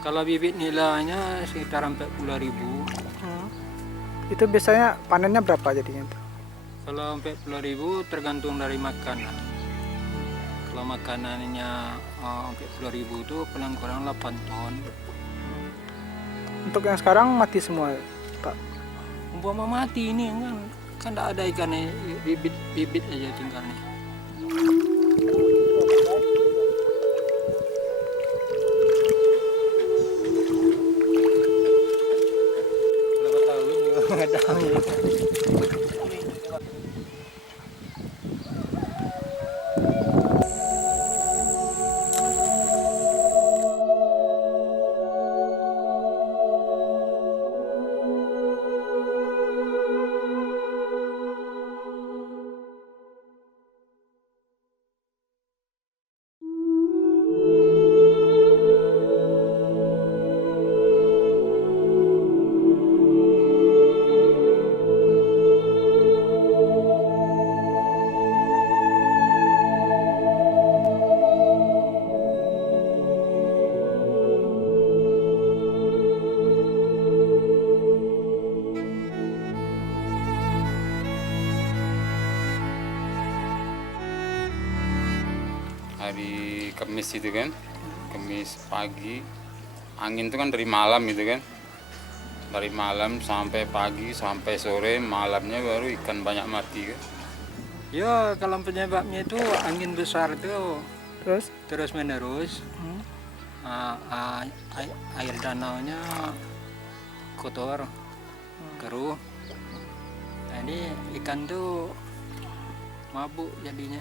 Kalau bibit nilainya sekitar 40.000. Itu biasanya panennya berapa jadinya tuh? Kalau 40.000 tergantung dari makanan. Kalau makanannya 40.000 itu paling kurang 8 ton. Untuk yang sekarang mati semua, Pak. Umpama mati ini kan tidak ada ikannya, bibit aja tinggal nih. Berapa tahun nggak tahu ya. Hari Kamis itu kan, Kamis pagi, angin itu kan dari malam itu kan, dari malam sampai pagi sampai sore, malamnya baru ikan banyak mati kan. Ya kalau penyebabnya itu angin besar itu Terus menerus. Air danaunya kotor, keruh. Jadi ikan tuh mabuk jadinya.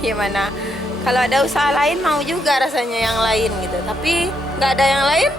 Gimana? Kalau ada usaha lain mau juga rasanya yang lain gitu, tapi nggak ada yang lain.